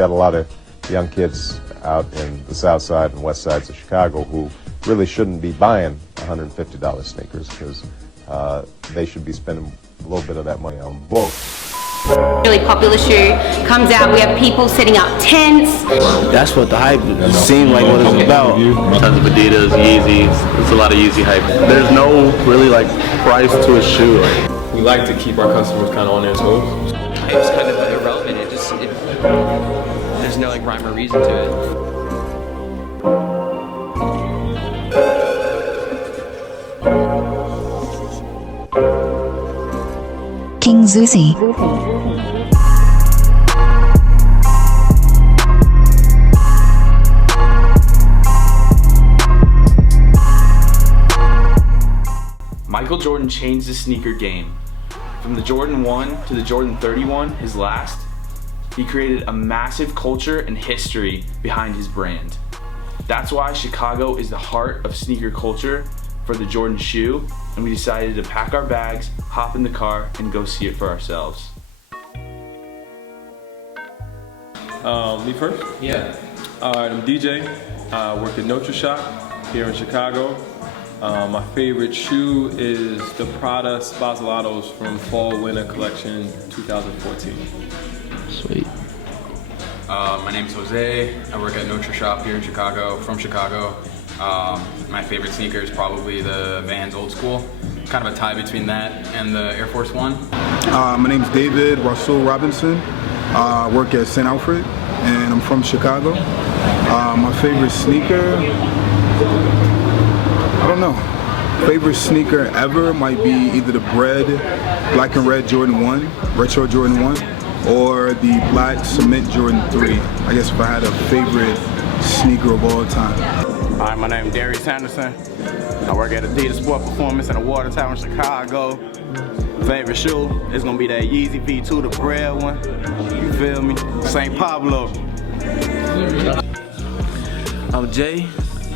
got a lot of young kids out in the south side and west sides of Chicago who really shouldn't be buying $150 sneakers because they should be spending a little bit of that money on books. Really popular shoe comes out, we have people setting up tents. That's what the hype seemed like what it's about. Tons of Adidas, Yeezys, there's a lot of Yeezy hype. There's no really like price to a shoe. We like to keep our customers kind of on their toes. It's kind of irrelevant, there's no like rhyme or reason to it. King Zuzi. Michael Jordan changed the sneaker game. From the Jordan 1 to the Jordan 31, his last, he created a massive culture and history behind his brand. That's why Chicago is the heart of sneaker culture for the Jordan shoe, and we decided to pack our bags, hop in the car, and go see it for ourselves. Me first? Yeah. Alright, I'm DJ. I work at Notre Shop here in Chicago. My favorite shoe is the Prada Spazzolatos from Fall Winter Collection 2014. Sweet. My name's Jose. I work at Notre Shop here in Chicago, from Chicago. My favorite sneaker is probably the Vans Old School. Kind of a tie between that and the Air Force One. My name's David Rasul Robinson. I work at St. Alfred and I'm from Chicago. My favorite sneaker, I don't know. Favorite sneaker ever might be either the black and red Jordan 1, retro Jordan 1, or the black cement Jordan 3. I guess if I had a favorite sneaker of all time. Hi, my name is Darius Anderson. I work at Adidas Sport Performance in the Watertown, Chicago. Favorite shoe is gonna be that Yeezy V2, the bread one. You feel me? St. Pablo. I'm Jay.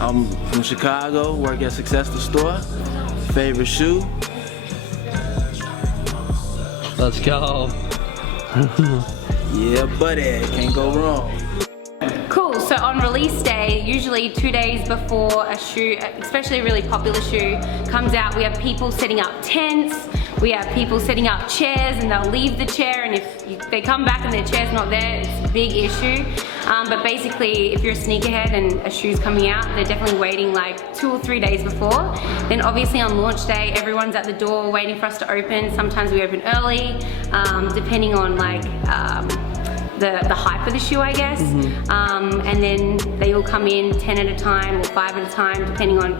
I'm from Chicago, work at Success the Store. Favorite shoe? Let's go. Yeah, buddy, can't go wrong. Cool, so on release day, usually 2 days before a shoe, especially a really popular shoe, comes out, we have people setting up tents, we have people setting up chairs and they'll leave the chair, and if they come back and their chair's not there, it's a big issue. But basically, if you're a sneakerhead and a shoe's coming out, they're definitely waiting like 2 or 3 days before. Then obviously on launch day, everyone's at the door waiting for us to open. Sometimes we open early, depending on like the hype of the shoe, I guess. And then they all come in 10 at a time or 5 at a time, depending on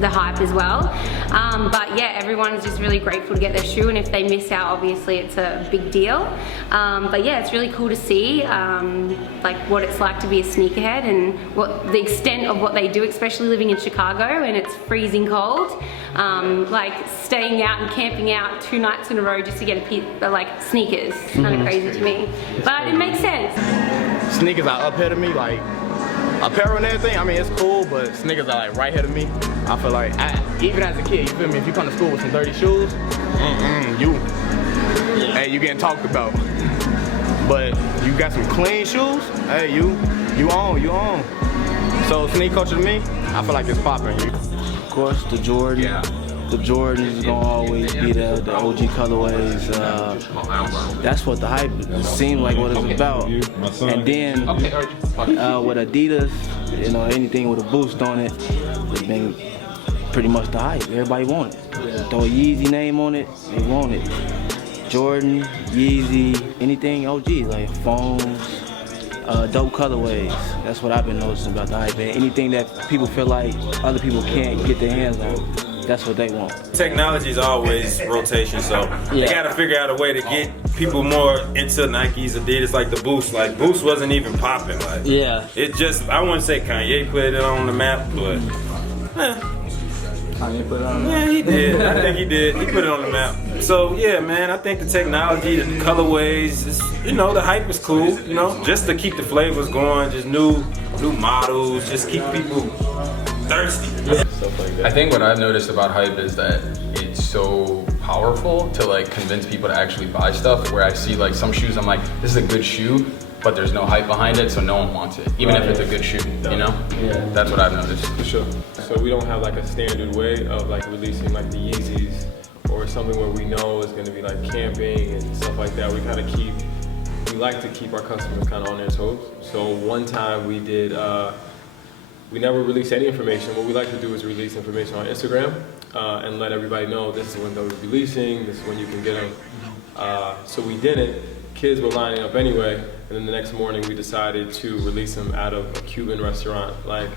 the hype as well. But yeah, everyone's just really grateful to get their shoe, and if they miss out, obviously it's a big deal. But yeah, it's really cool to see like what it's like to be a sneakerhead and what the extent of what they do, especially living in Chicago and it's freezing cold. Like staying out and camping out 2 nights in a row just to get like sneakers. It's kind of crazy to me, but it makes sense. Sneakers are up here to me, like apparel and everything. I mean, it's cool, but sneakers are like right here to me. I feel like, even as a kid, you feel me? If you come to school with some dirty shoes, hey, you getting talked about. But you got some clean shoes, hey, you on. So sneaker culture to me, I feel like it's popping. Of course, the Jordan. Yeah. The Jordans is gonna always be there, the OG colorways. That's what the hype seemed like what it's about. And then with Adidas, you know, anything with a boost on it, it's been pretty much the hype. Everybody want it. Throw a Yeezy name on it, they want it. Jordan, Yeezy, anything OG, like phones, dope colorways. That's what I've been noticing about the hype. And anything that people feel like other people can't get their hands on, that's what they want. Technology is always rotation, so they gotta figure out a way to get people more into Nikes, Adidas, like the Boost. Like Boost wasn't even popping. Like it just, I wouldn't say Kanye put it on the map, but Kanye put it on the map. Yeah, he did. I think he did. He put it on the map. So yeah, man, I think the technology, the colorways, you know, the hype is cool. You know, just to keep the flavors going, just new models, just keep people thirsty. I think what I've noticed about hype is that it's so powerful to like convince people to actually buy stuff, where I see like some shoes I'm like, this is a good shoe, but there's no hype behind it, so no one wants it, even if it's a good shoe, you know? Yeah. That's what I've noticed. For sure. So we don't have like a standard way of like releasing like the Yeezys or something where we know it's gonna be like camping and stuff like that. We like to keep our customers kind of on their toes. So one time we did, we never released any information. What we like to do is release information on Instagram and let everybody know this is when they'll be releasing, this is when you can get them. So we did it. Kids were lining up anyway, and then the next morning we decided to release them out of a Cuban restaurant, like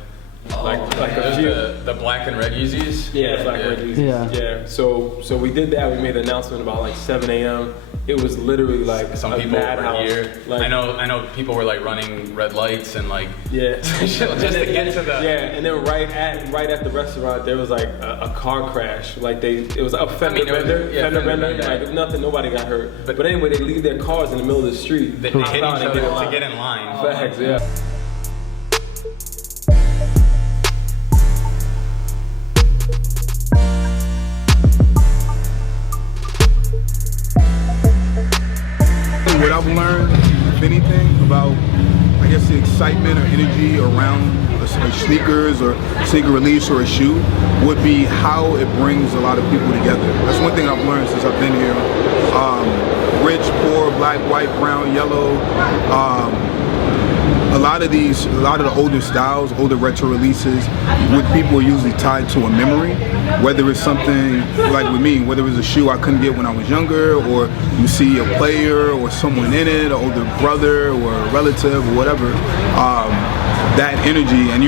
a few. The black and red Yeezys? Yeah, black and red Yeezys. Yeah. So we did that. We made the announcement about like 7 a.m. It was literally like some a people madhouse. were here. Like, I know people were like running red lights and like just to get to the and then right at the restaurant there was like a car crash. Like it was a fender bender. Like nothing, nobody got hurt. But anyway, they leave their cars in the middle of the street. They hit each other to get in line. Facts, yeah. What I've learned, if anything, about I guess the excitement or energy around a sneakers or sneaker release or a shoe would be how it brings a lot of people together. That's one thing I've learned since I've been here. Rich, poor, black, white, brown, yellow. A lot of the older styles, older retro releases, with people are usually tied to a memory. Whether it's something like with me, whether it was a shoe I couldn't get when I was younger, or you see a player or someone in it, an older brother or a relative or whatever, that energy and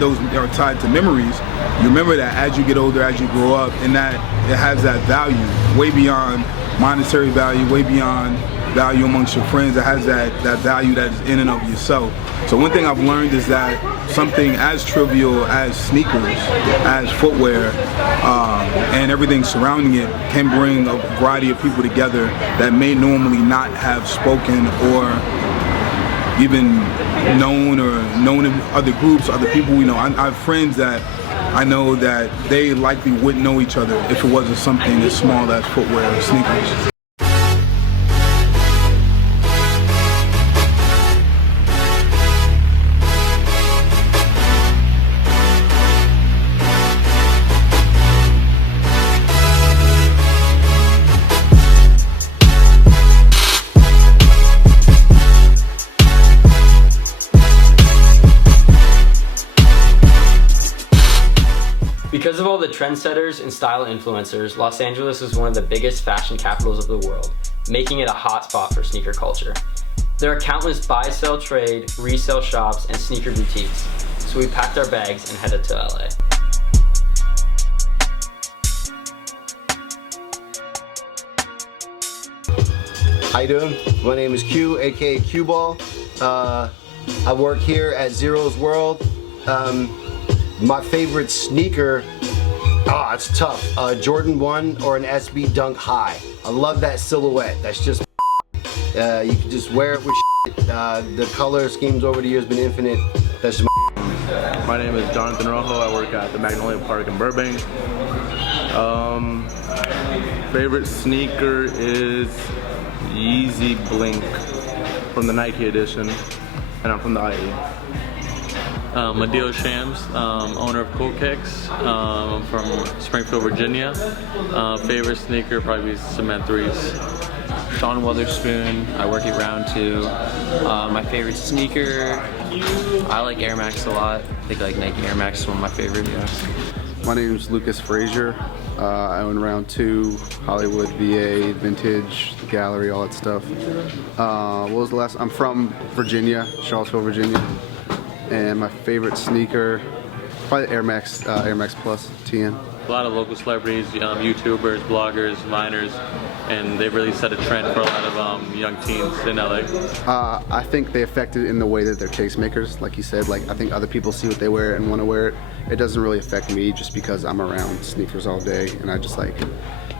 those are tied to memories. You remember that as you get older, as you grow up, and that it has that value way beyond monetary value, way beyond value amongst your friends. It has that value that is in and of yourself. So one thing I've learned is that something as trivial as sneakers, as footwear, and everything surrounding it can bring a variety of people together that may normally not have spoken or even known in other groups, other people we know. I have friends that I know that they likely wouldn't know each other if it wasn't something as small as footwear or sneakers. Because of all the trendsetters and style influencers, Los Angeles is one of the biggest fashion capitals of the world, making it a hotspot for sneaker culture. There are countless buy, sell, trade, resale shops, and sneaker boutiques, so we packed our bags and headed to LA. How you doing? My name is Q, aka Q Ball. I work here at Zero's World. My favorite sneaker, it's tough. Jordan 1 or an SB Dunk High. I love that silhouette. That's just you can just wear it with the color schemes over the years been infinite. That's just My name is Jonathan Rojo. I work at the Magnolia Park in Burbank. Favorite sneaker is Yeezy Blink from the Nike edition, and I'm from the IE. Adil Shams, owner of Cool Kicks. I'm from Springfield, Virginia. Favorite sneaker probably Cement 3s. Sean Witherspoon, I work at Round 2. My favorite sneaker, I like Air Max a lot. I think like Nike Air Max is one of my favorite. My name is Lucas Frazier. I own Round 2, Hollywood, VA, Vintage, the Gallery, all that stuff. What was the last? I'm from Virginia, Charlottesville, Virginia. And my favorite sneaker, probably Air Max Plus TN. A lot of local celebrities, YouTubers, bloggers, miners, and they've really set a trend for a lot of young teens in LA. I think they affect it in the way that they're tastemakers, like you said. Like I think other people see what they wear and want to wear it. It doesn't really affect me just because I'm around sneakers all day, and I just like.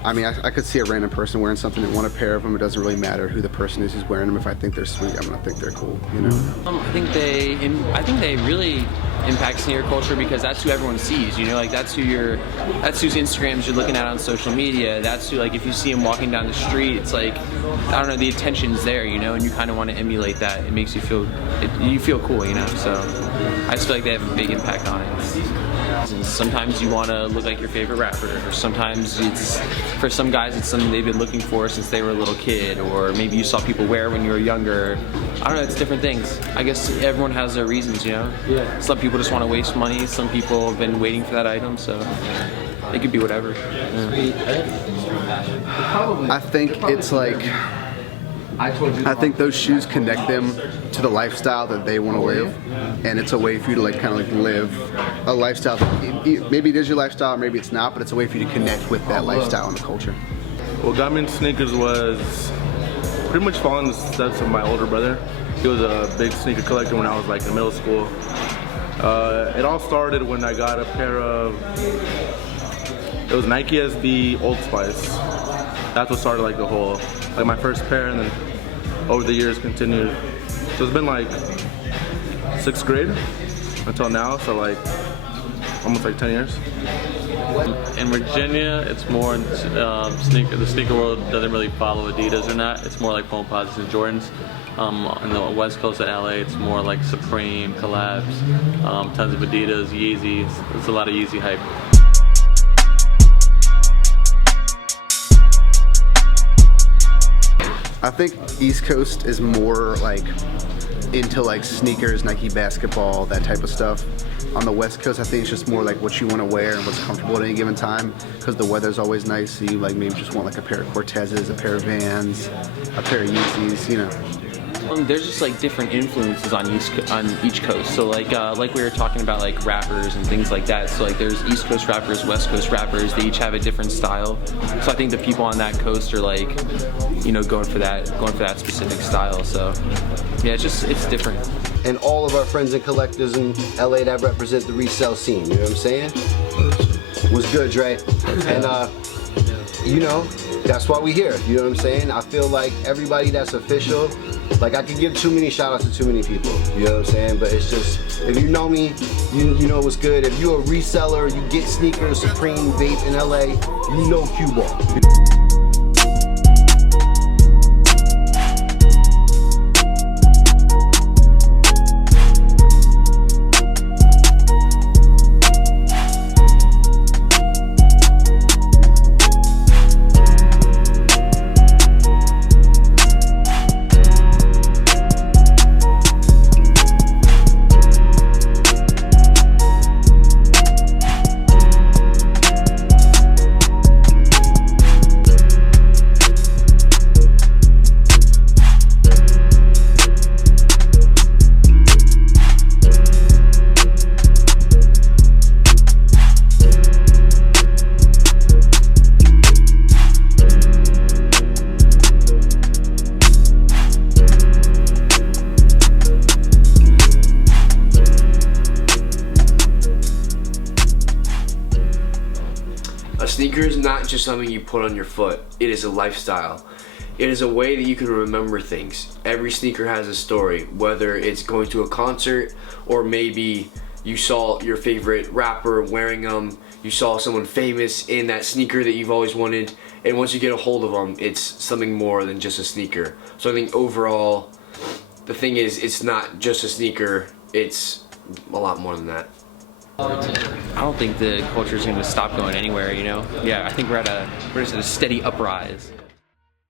I mean, I could see a random person wearing something and want a pair of them. It doesn't really matter who the person is who's wearing them. If I think they're sweet, I'm gonna think they're cool. You know. I think they really impact sneaker culture because that's who everyone sees, you know, like that's whose Instagrams you're looking at on social media. That's who, like, if you see him walking down the street, it's like, I don't know, the attention's there, you know, and you kind of want to emulate that. It makes you feel, you feel cool, you know, so I just feel like they have a big impact on it. And sometimes you want to look like your favorite rapper, or sometimes it's, for some guys, it's something they've been looking for since they were a little kid, or maybe you saw people wear when you were younger. I don't know, it's different things. I guess everyone has their reasons, you know? Yeah. Some people just want to waste money, some people have been waiting for that item, so it could be whatever. Yeah. I think it's like, I think those shoes connect them to the lifestyle that they want to live, and it's a way for you to like kind of like live a lifestyle that maybe it is your lifestyle, maybe it's not, but it's a way for you to connect with that lifestyle and the culture. What got me into sneakers was pretty much following the steps of my older brother. He was a big sneaker collector when I was like in middle school. It all started when I got a pair of, it was Nike SB Old Spice. That's what started like the whole, like my first pair, and then over the years continued. So it's been like 6th grade until now, so like almost like 10 years. In Virginia, it's more the sneaker world doesn't really follow Adidas or not. It's more like Foamposites and Jordans. On the west coast of LA, it's more like Supreme, collabs, tons of Adidas, Yeezys. It's a lot of Yeezy hype. I think East Coast is more like into like sneakers, Nike basketball, that type of stuff. On the West Coast, I think it's just more like what you want to wear and what's comfortable at any given time, because the weather's always nice, so you like maybe just want like a pair of Cortezes, a pair of Vans, a pair of Yeezys, you know. There's just like different influences on each coast. So like we were talking about like rappers and things like that. So like there's East Coast rappers, West Coast rappers. They each have a different style. So I think the people on that coast are like, you know, going for that specific style. So yeah, it's different. And all of our friends and collectors in LA that represent the resale scene. You know what I'm saying? What's good, Dre? And you know, that's why we here. You know what I'm saying? I feel like everybody that's official, like I could give too many shout outs to too many people. You know what I'm saying? But it's just, if you know me, you know what's good. If you're a reseller, you get sneakers, Supreme, Vape in LA, you know Cue Ball. A sneaker is not just something you put on your foot, it is a lifestyle. It is a way that you can remember things. Every sneaker has a story, whether it's going to a concert or maybe you saw your favorite rapper wearing them, you saw someone famous in that sneaker that you've always wanted, and once you get a hold of them, it's something more than just a sneaker. So I think overall, the thing is, it's not just a sneaker, it's a lot more than that. I don't think the culture is going to stop going anywhere, you know? Yeah, I think we're at a steady uprise.